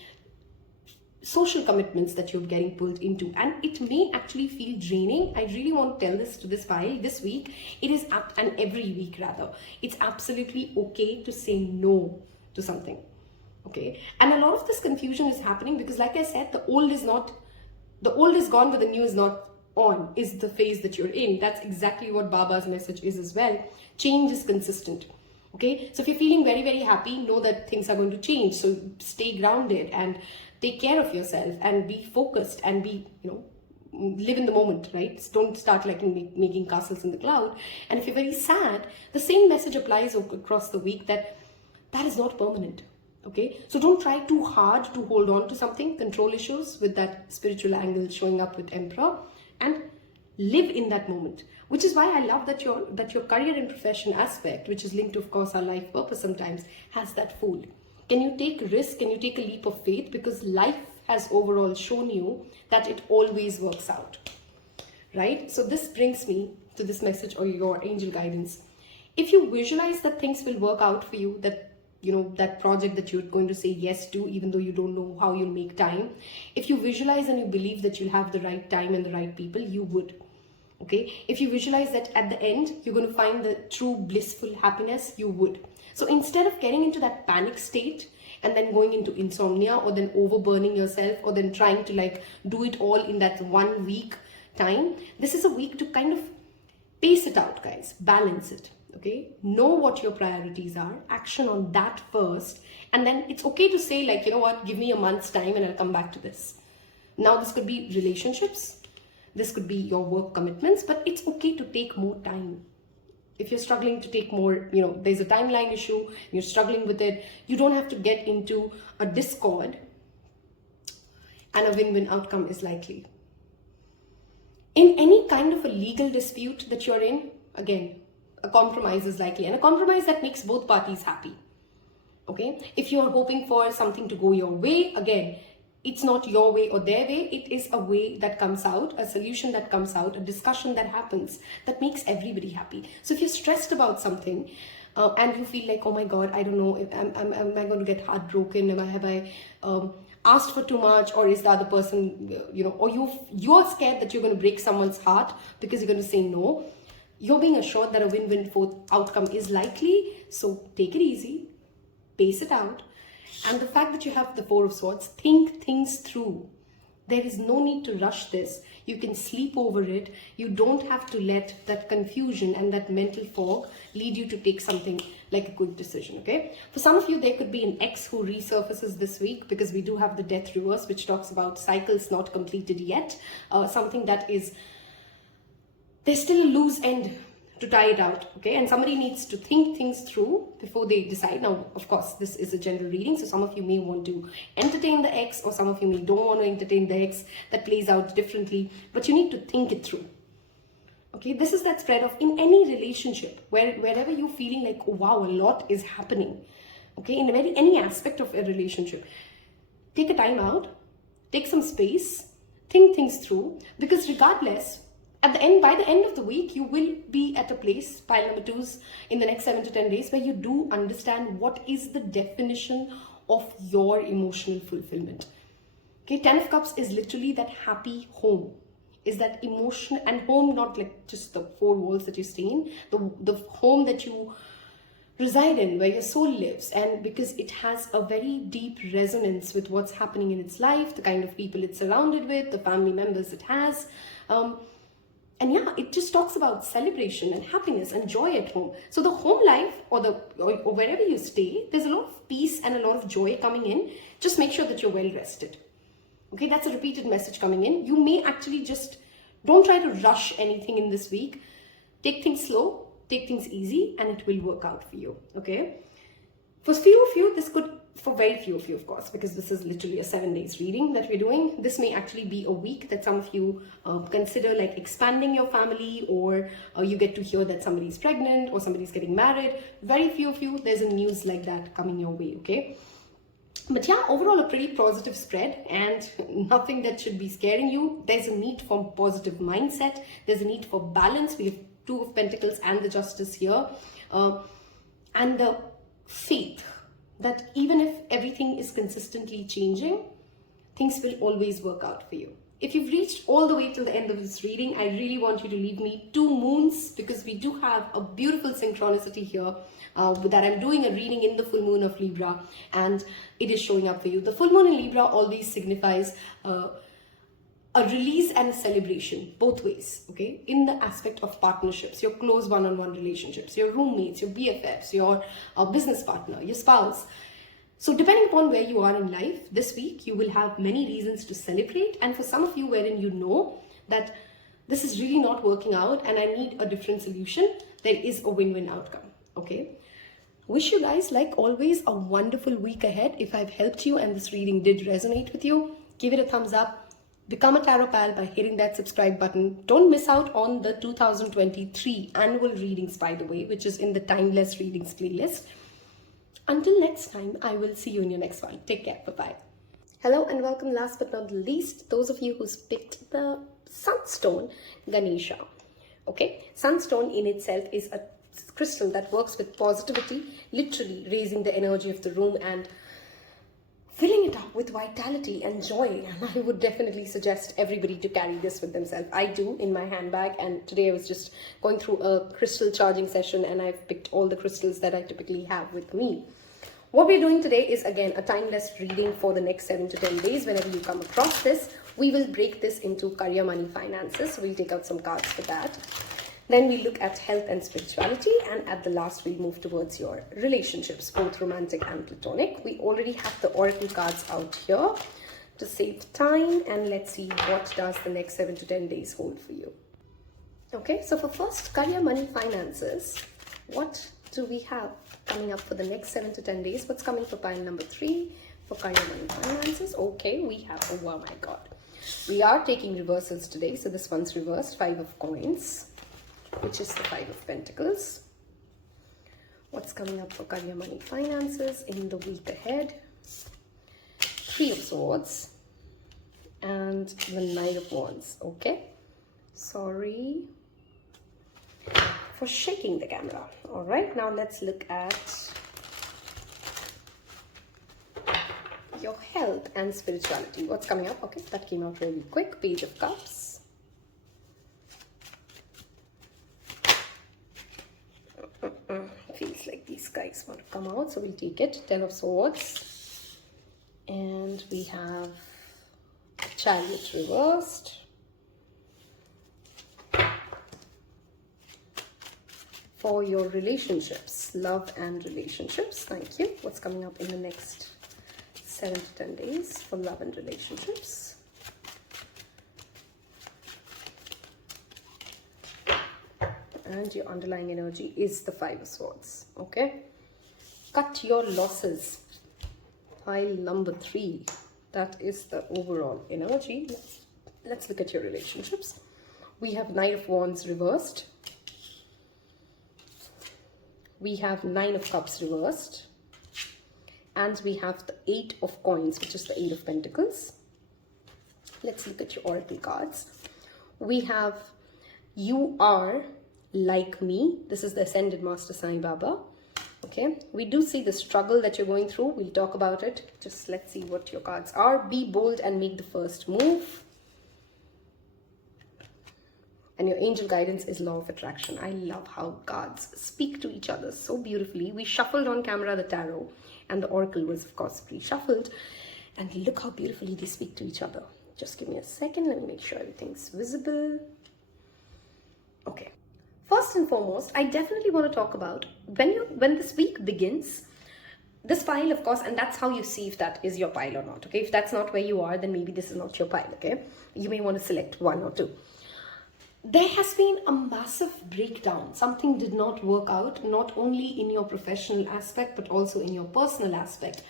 social commitments that you're getting pulled into, and it may actually feel draining. I really want to tell this to this file this week. It is and every week rather, it's absolutely okay to say no to something. Okay, and a lot of this confusion is happening because, like I said, the old is gone, but the new is not on, is the phase that you're in. That's exactly what Baba's message is as well. Change is consistent. Okay, so if you're feeling very, very happy, know that things are going to change. So stay grounded and take care of yourself and be focused and be, live in the moment, right? Don't start like making castles in the cloud. And if you're very sad, the same message applies across the week that is not permanent. Okay, so don't try too hard to hold on to something. Control issues with that spiritual angle showing up with Emperor, and live in that moment. Which is why I love that your career and profession aspect, which is linked to, of course, our life purpose sometimes, has that Fool. Can you take risk? Can you take a leap of faith? Because life has overall shown you that it always works out, right? So this brings me to this message or your angel guidance. If you visualize that things will work out for you, that that project that you're going to say yes to, even though you don't know how you'll make time, if you visualize and you believe that you'll have the right time and the right people, you would. Okay, if you visualize that at the end you're going to find the true blissful happiness, you would. So instead of getting into that panic state and then going into insomnia, or then overburning yourself, or then trying to do it all in that 1 week time, this is a week to kind of pace it out, guys. Balance it. Okay, know what your priorities are, action on that first, and then it's okay to say what, give me a month's time and I'll come back to this. Now this could be relationships, this could be your work commitments, but it's okay to take more time. If you're struggling to take more, there's a timeline issue, you're struggling with it, you don't have to get into a discord, and a win-win outcome is likely. In any kind of a legal dispute that you're in, again, a compromise is likely, and a compromise that makes both parties happy. Okay, if you're hoping for something to go your way, again, it's not your way or their way, it is a way that comes out, a solution that comes out, a discussion that happens that makes everybody happy. So if you're stressed about something and you feel like, oh my God, I don't know, am I going to get heartbroken? Have I asked for too much? Or is the other person, or you're scared that you're going to break someone's heart because you're going to say no, you're being assured that a win-win outcome is likely. So take it easy, pace it out. And the fact that you have the Four of Swords, think things through. There is no need to rush this. You can sleep over it. You don't have to let that confusion and that mental fog lead you to take something like a quick decision, okay? For some of you, there could be an ex who resurfaces this week, because we do have the Death Reverse, which talks about cycles not completed yet. Something that is, there's still a loose end to tie it out, okay? And somebody needs to think things through before they decide. Now, of course, this is a general reading, so some of you may want to entertain the ex, or some of you may don't want to entertain the ex. That plays out differently, but you need to think it through, okay? This is that spread of, in any relationship, wherever you're feeling like, oh, wow, a lot is happening, okay? In any aspect of a relationship, take a time out, take some space, think things through, because regardless, by the end of the week, you will be at a place, pile number 2s, in the next 7 to 10 days, where you do understand what is the definition of your emotional fulfillment. Okay, 10 of Cups is literally that happy home. Is that emotion, and home, not like just the 4 walls that you stay in, the home that you reside in, where your soul lives, and because it has a very deep resonance with what's happening in its life, the kind of people it's surrounded with, the family members it has. And yeah, it just talks about celebration and happiness and joy at home. So the home life, or wherever you stay, there's a lot of peace and a lot of joy coming in. Just make sure that you're well rested. Okay, that's a repeated message coming in. You may actually just, don't try to rush anything in this week. Take things slow, take things easy, and it will work out for you. Okay. For few of you, this could, for very few of you, of course, because this is literally a 7 days reading that we're doing. This may actually be a week that some of you consider like expanding your family, or you get to hear that somebody's pregnant or somebody's getting married. Very few of you, there's a news like that coming your way, okay? But yeah, overall a pretty positive spread and nothing that should be scaring you. There's a need for positive mindset. There's a need for balance. We have Two of Pentacles and the Justice here. And the faith that even if everything is consistently changing, things will always work out for you. If you've reached all the way till the end of this reading, I really want you to leave me 2 moons, because we do have a beautiful synchronicity here that I'm doing a reading in the full moon of Libra, and it is showing up for you. The full moon in Libra always signifies a release and a celebration, both ways, okay? In the aspect of partnerships, your close one-on-one relationships, your roommates, your BFFs, your business partner, your spouse. So depending upon where you are in life, this week you will have many reasons to celebrate. And for some of you wherein you know that this is really not working out and I need a different solution, there is a win-win outcome, okay? Wish you guys, like always, a wonderful week ahead. If I've helped you and this reading did resonate with you, give it a thumbs up. Become a Taropal by hitting that subscribe button. Don't miss out on the 2023 annual readings, by the way, which is in the Timeless Readings playlist. Until next time, I will see you in your next one. Take care. Bye-bye. Hello and welcome, last but not least, those of you who's picked the Sunstone Ganesha. Okay, Sunstone in itself is a crystal that works with positivity, literally raising the energy of the room and filling it up with vitality and joy. And I would definitely suggest everybody to carry this with themselves. I do in my handbag, and today I was just going through a crystal charging session and I've picked all the crystals that I typically have with me. What we're doing today is again a timeless reading for the next 7 to 10 days. Whenever you come across this, we will break this into career, money, finances. So we'll take out some cards for that. Then we look at health and spirituality, and at the last we'll move towards your relationships, both romantic and platonic. We already have the oracle cards out here to save time, and let's see what does the next 7 to 10 days hold for you. Okay, so for first, career, money, finances, what do we have coming up for the next 7 to 10 days? What's coming for pile number 3 for career, money, finances? Okay, we have, oh my god, we are taking reversals today. So this one's reversed, 5 of coins, which is the 5 of Pentacles. What's coming up for career, money, finances in the week ahead? 3 of Swords and the Knight of Wands. Okay, sorry for shaking the camera. All right, now let's look at your health and spirituality. What's coming up? Okay, that came out really quick. Page of Cups. Feels like these guys want to come out, so we'll take it. 10 of Swords, and we have Chariot reversed, for your relationships, love and relationships. Thank you. What's coming up in the next 7 to 10 days for love and relationships? And your underlying energy is the 5 of Swords. Okay, cut your losses, pile number 3. That is the overall energy. Let's look at your relationships. We have Knight of Wands reversed, we have 9 of Cups reversed, and we have the 8 of Coins, which is the 8 of Pentacles. Let's look at your oracle cards. We have You Are Like Me. This is the Ascended Master Sai Baba. Okay, we do see the struggle that you're going through. We'll talk about it. Just let's see what your cards are. Be bold and make the first move. And your angel guidance is Law of Attraction. I love how cards speak to each other so beautifully. We shuffled on camera the tarot, and the oracle was of course pre-shuffled. And look how beautifully they speak to each other. Just give me a second. Let me make sure everything's visible. Okay. First and foremost, I definitely want to talk about when this week begins, this pile, of course, and that's how you see if that is your pile or not. Okay, if that's not where you are, then maybe this is not your pile. Okay, you may want to select 1 or 2. there has been a massive breakdown. Something did not work out, not only in your professional aspect, but also in your personal aspect.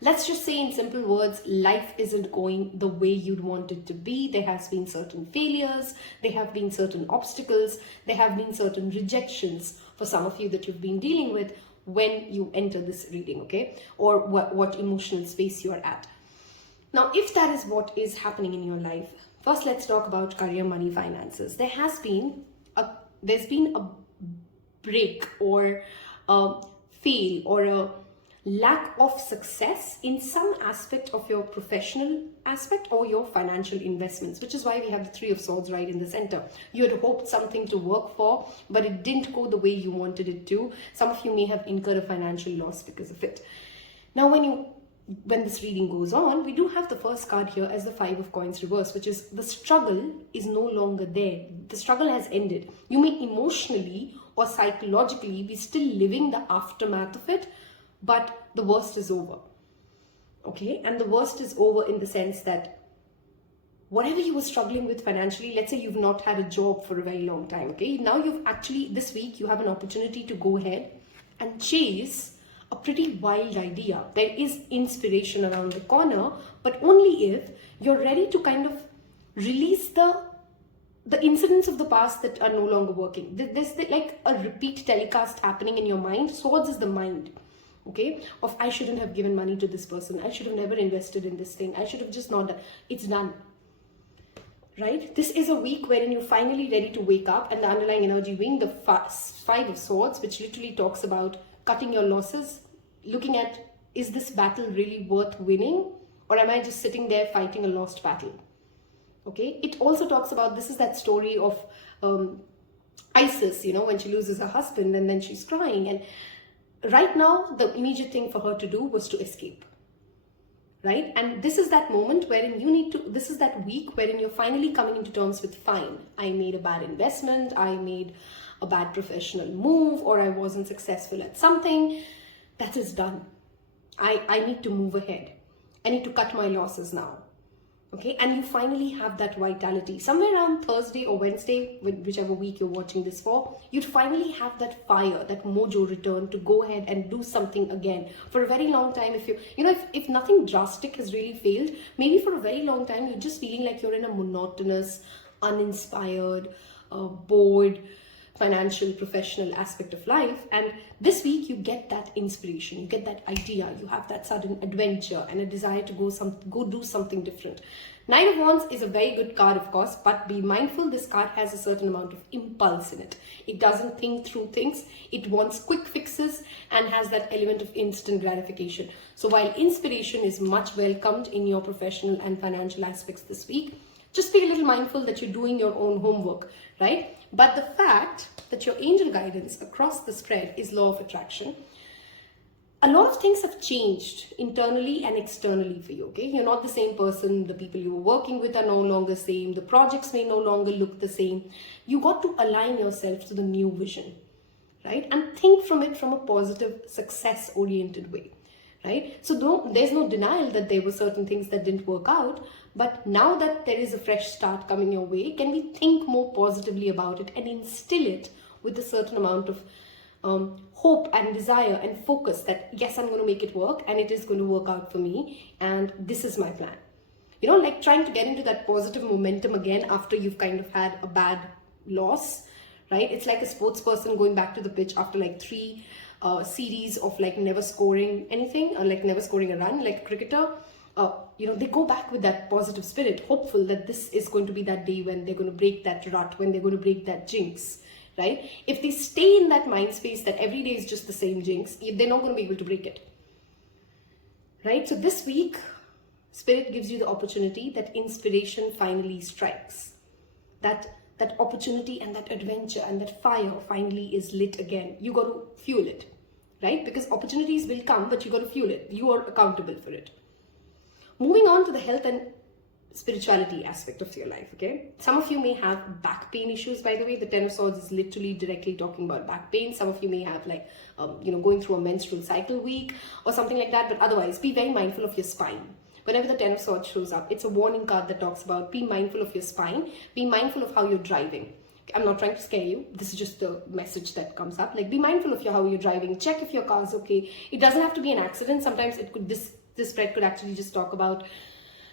Let's just say in simple words, life isn't going the way you'd want it to be. There has been certain failures, there have been certain obstacles, there have been certain rejections for some of you that you've been dealing with when you enter this reading, okay? Or what emotional space you are at. Now, if that is what is happening in your life, first let's talk about career, money, finances. There's been a break or a fail or a lack of success in some aspect of your professional aspect or your financial investments, which is why we have the Three of Swords right in the center. You had hoped something to work for, but it didn't go the way you wanted it to. Some of you may have incurred a financial loss because of it. Now, when this reading goes on, we do have the first card here as the Five of Coins reverse, which is the struggle is no longer there. The struggle has ended. You may emotionally or psychologically be still living the aftermath of it, but the worst is over, okay? And the worst is over in the sense that whatever you were struggling with financially, let's say you've not had a job for a very long time, okay? Now you've actually, this week, you have an opportunity to go ahead and chase a pretty wild idea. There is inspiration around the corner, but only if you're ready to kind of release the incidents of the past that are no longer working. There's like a repeat telecast happening in your mind. Swords is the mind. Okay, of I shouldn't have given money to this person, I should have never invested in this thing, I should have just not done. It's done, right? This is a week wherein you're finally ready to wake up, and the underlying energy being the Five of Swords, which literally talks about cutting your losses, looking at, is this battle really worth winning, or am I just sitting there fighting a lost battle? Okay, it also talks about, this is that story of Isis, you know, when she loses her husband and then she's crying, and right now, the immediate thing for her to do was to escape, right? And this is that moment wherein this is that week wherein you're finally coming into terms with, fine, I made a bad investment, I made a bad professional move, or I wasn't successful at something. That is done. I need to move ahead. I need to cut my losses now. Okay, and you finally have that vitality. Somewhere around Thursday or Wednesday, whichever week you're watching this for, you'd finally have that fire, that mojo return to go ahead and do something again. For a very long time, if nothing drastic has really failed, maybe for a very long time, you're just feeling like you're in a monotonous, uninspired, bored, financial, professional aspect of life. And this week you get that inspiration, you get that idea, you have that sudden adventure and a desire to go do something different. Nine of Wands is a very good card, of course, but be mindful, this card has a certain amount of impulse in it. It doesn't think through things, it wants quick fixes and has that element of instant gratification. So while inspiration is much welcomed in your professional and financial aspects this week, just be a little mindful that you're doing your own homework, right? But the fact that your angel guidance across the spread is law of attraction, a lot of things have changed internally and externally for you, okay? You're not the same person. The people you were working with are no longer the same. The projects may no longer look the same. You got to align yourself to the new vision, right? And think from it from a positive, success-oriented way, right? So there's no denial that there were certain things that didn't work out, but now that there is a fresh start coming your way, can we think more positively about it and instill it with a certain amount of hope and desire and focus that, yes, I'm going to make it work and it is going to work out for me and this is my plan. You know, like trying to get into that positive momentum again after you've kind of had a bad loss, right? It's like a sports person going back to the pitch after like 3 series of like never scoring anything or like never scoring a run, like a cricketer. You know, they go back with that positive spirit, hopeful that this is going to be that day when they're going to break that rut, when they're going to break that jinx, right? If they stay in that mind space that every day is just the same jinx, they're not going to be able to break it, right? So this week, Spirit gives you the opportunity that inspiration finally strikes. That opportunity and that adventure and that fire finally is lit again. You got to fuel it, right? Because opportunities will come, but you got to fuel it. You are accountable for it. Moving on to the health and spirituality aspect of your life, okay? Some of you may have back pain issues, by the way. The Ten of Swords is literally directly talking about back pain. Some of you may have like, going through a menstrual cycle week or something like that. But otherwise, be very mindful of your spine. Whenever the Ten of Swords shows up, it's a warning card that talks about be mindful of your spine. Be mindful of how you're driving. I'm not trying to scare you. This is just the message that comes up. Like, be mindful of how you're driving. Check if your car's okay. It doesn't have to be an accident. Sometimes it could, this spread could actually just talk about,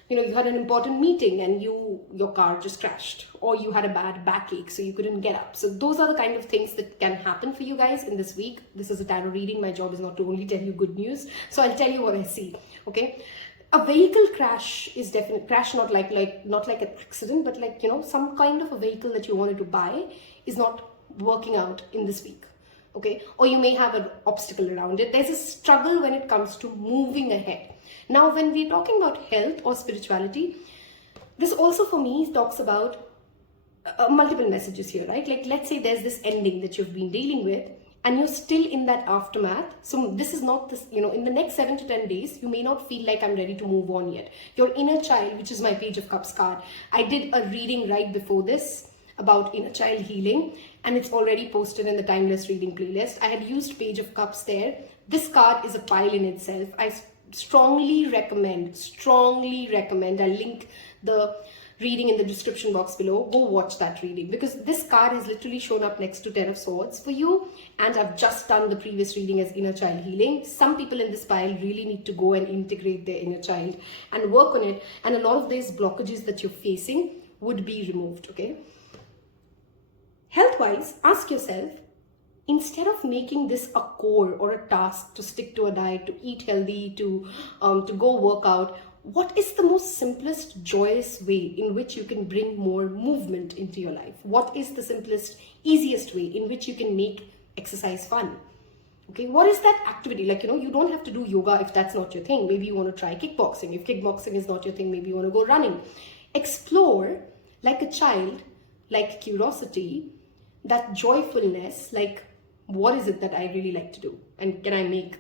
you had an important meeting and your car just crashed, or you had a bad backache so you couldn't get up. So those are the kind of things that can happen for you guys in this week. This is a tarot reading. My job is not to only tell you good news. So I'll tell you what I see. Okay. A vehicle crash is definitely crash, not like an accident, but like, some kind of a vehicle that you wanted to buy is not working out in this week. Okay. Or you may have an obstacle around it. There's a struggle when it comes to moving ahead. Now, when we're talking about health or spirituality, this also for me talks about multiple messages here, right? Like, let's say there's this ending that you've been dealing with and you're still in that aftermath. So this is not this, in the next 7 to 10 days, you may not feel like I'm ready to move on yet. Your inner child, which is my Page of Cups card. I did a reading right before this about inner child healing, and it's already posted in the Timeless Reading playlist. I had used Page of Cups there. This card is a pile in itself. I strongly recommend, I'll link the reading in the description box below. Go watch that reading, because this card has literally shown up next to 10 of Swords for you, and I've just done the previous reading as inner child healing. Some people in this pile really need to go and integrate their inner child and work on it, and a lot of these blockages that you're facing would be removed. Okay, health wise, ask yourself, instead of making this a core or a task to stick to a diet, to eat healthy, to go work out, what is the most simplest, joyous way in which you can bring more movement into your life? What is the simplest, easiest way in which you can make exercise fun? Okay, what is that activity? Like, you don't have to do yoga if that's not your thing. Maybe you want to try kickboxing. If kickboxing is not your thing, maybe you want to go running. Explore like a child, like curiosity, that joyfulness, like, what is it that I really like to do? And can I make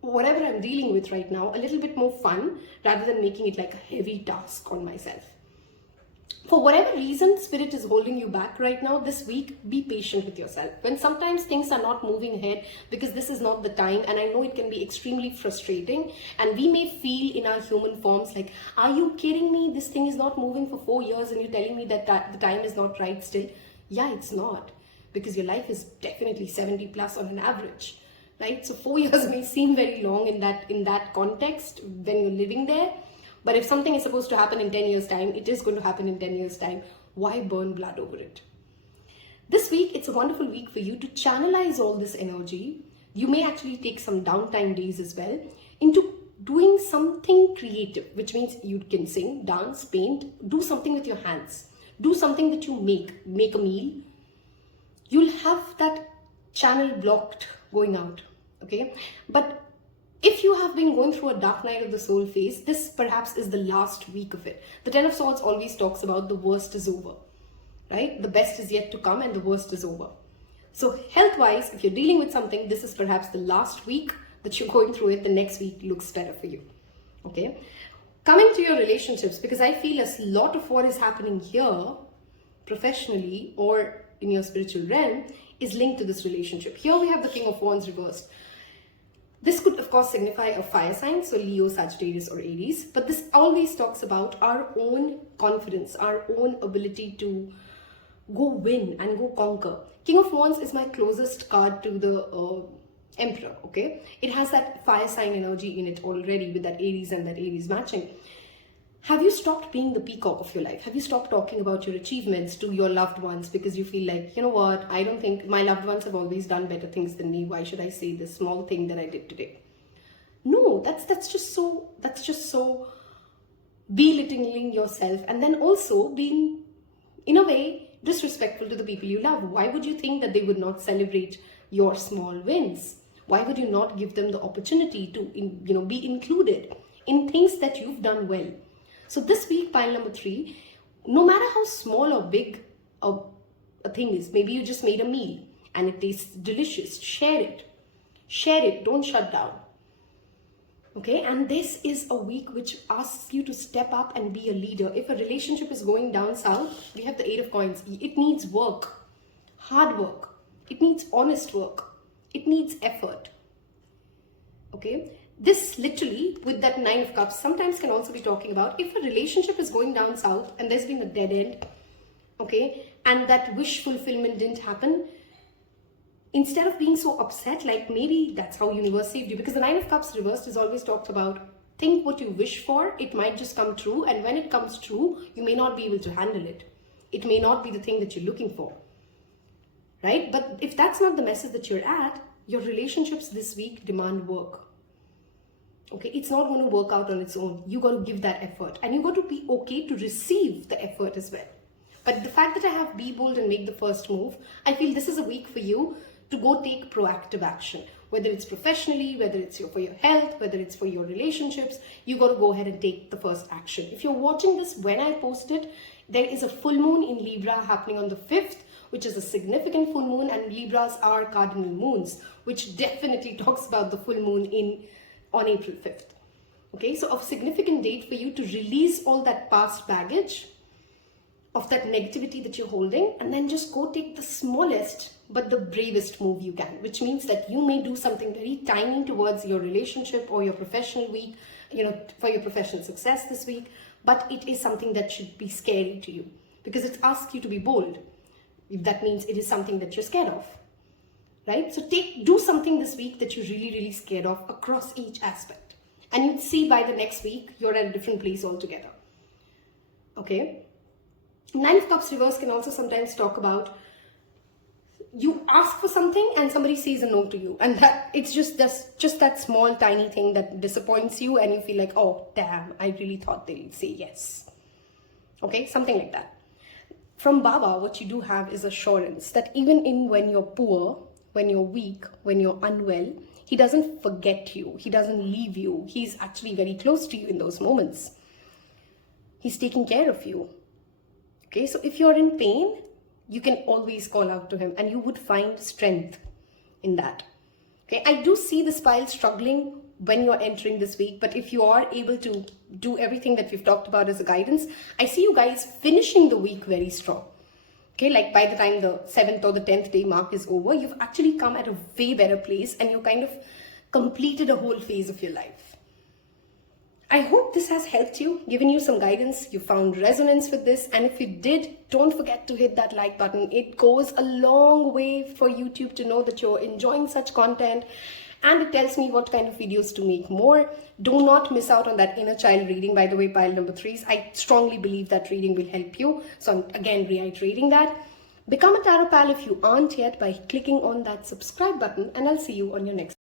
whatever I'm dealing with right now a little bit more fun, rather than making it like a heavy task on myself? For whatever reason, Spirit is holding you back right now this week, be patient with yourself. When sometimes things are not moving ahead because this is not the time, and I know it can be extremely frustrating, and we may feel in our human forms like, are you kidding me? This thing is not moving for 4 years and you're telling me that the time is not right still. Yeah, it's not, because your life is definitely 70 plus on an average, right? So 4 years may seem very long in that context when you're living there. But if something is supposed to happen in 10 years time, it is going to happen in 10 years time. Why burn blood over it? This week, it's a wonderful week for you to channelize all this energy. You may actually take some downtime days as well into doing something creative, which means you can sing, dance, paint, do something with your hands. Do something that you make a meal. You'll have that channel blocked going out, okay? But if you have been going through a dark night of the soul phase, this perhaps is the last week of it. The 10 of Swords always talks about the worst is over, right? The best is yet to come and the worst is over. So health-wise, if you're dealing with something, this is perhaps the last week that you're going through it. The next week looks better for you, okay? Coming to your relationships, because I feel a lot of what is happening here, professionally or in your spiritual realm, is linked to this relationship. Here we have the King of Wands reversed. This could, of course, signify a fire sign, so Leo, Sagittarius, or Aries. But this always talks about our own confidence, our own ability to go win and go conquer. King of Wands is my closest card to the Emperor, okay? It has that fire sign energy in it already, with that Aries and that Aries matching. Have you stopped being the peacock of your life? Have you stopped talking about your achievements to your loved ones because you feel like, you know what, I don't think my loved ones have always done better things than me. Why should I say this small thing that I did today? No, that's just so belittling yourself, and then also being, in a way, disrespectful to the people you love. Why would you think that they would not celebrate your small wins? Why would you not give them the opportunity to, be included in things that you've done well? So this week, pile number 3, no matter how small or big a thing is, maybe you just made a meal and it tastes delicious, share it. Share it, don't shut down. Okay, and this is a week which asks you to step up and be a leader. If a relationship is going down south, we have the 8 of Coins. It needs work, hard work. It needs honest work. It needs effort. Okay. This literally, with that 9 of Cups, sometimes can also be talking about if a relationship is going down south and there's been a dead end, okay, and that wish fulfillment didn't happen, instead of being so upset, like maybe that's how universe saved you, because the Nine of Cups reversed is always talked about, think what you wish for, it might just come true, and when it comes true, you may not be able to handle it. It may not be the thing that you're looking for, right? But if that's not the message that you're at, your relationships this week demand work. Okay, it's not going to work out on its own. You got to give that effort, and you got to be okay to receive the effort as well. But the fact that I have be bold and make the first move, I feel this is a week for you to go take proactive action, whether it's professionally, whether it's for your health, whether it's for your relationships. You got to go ahead and take the first action. If you're watching this when I post it, there is a full moon in Libra happening on the 5th, which is a significant full moon, and Libras are cardinal moons, which definitely talks about the full moon on April 5th. Okay, so a significant date for you to release all that past baggage of that negativity that you're holding, and then just go take the smallest but the bravest move you can, which means that you may do something very tiny towards your relationship or your professional week, for your professional success this week, but it is something that should be scary to you because it asks you to be bold. If that means it is something that you're scared of, right? So do something this week that you're really, really scared of across each aspect. And you'd see by the next week, you're at a different place altogether. Okay? Nine of Cups reverse can also sometimes talk about you ask for something and somebody says a no to you. And that it's just that small, tiny thing that disappoints you and you feel like, oh, damn, I really thought they'd say yes. Okay? Something like that. From Baba, what you do have is assurance that even when you're poor, when you're weak, when you're unwell, he doesn't forget you. He doesn't leave you. He's actually very close to you in those moments. He's taking care of you. Okay, so if you're in pain, you can always call out to him and you would find strength in that. Okay, I do see this pile struggling when you're entering this week, but if you are able to do everything that we've talked about as a guidance, I see you guys finishing the week very strong. Okay, like by the time the 7th or the 10th day mark is over, you've actually come at a way better place and you kind of completed a whole phase of your life. I hope this has helped you, given you some guidance, you found resonance with this, and if you did, don't forget to hit that like button. It goes a long way for YouTube to know that you're enjoying such content, and it tells me what kind of videos to make more. Do not miss out on that inner child reading, by the way, pile number 3. I strongly believe that reading will help you. So I'm again reiterating that. Become a Taropal if you aren't yet by clicking on that subscribe button, and I'll see you on your next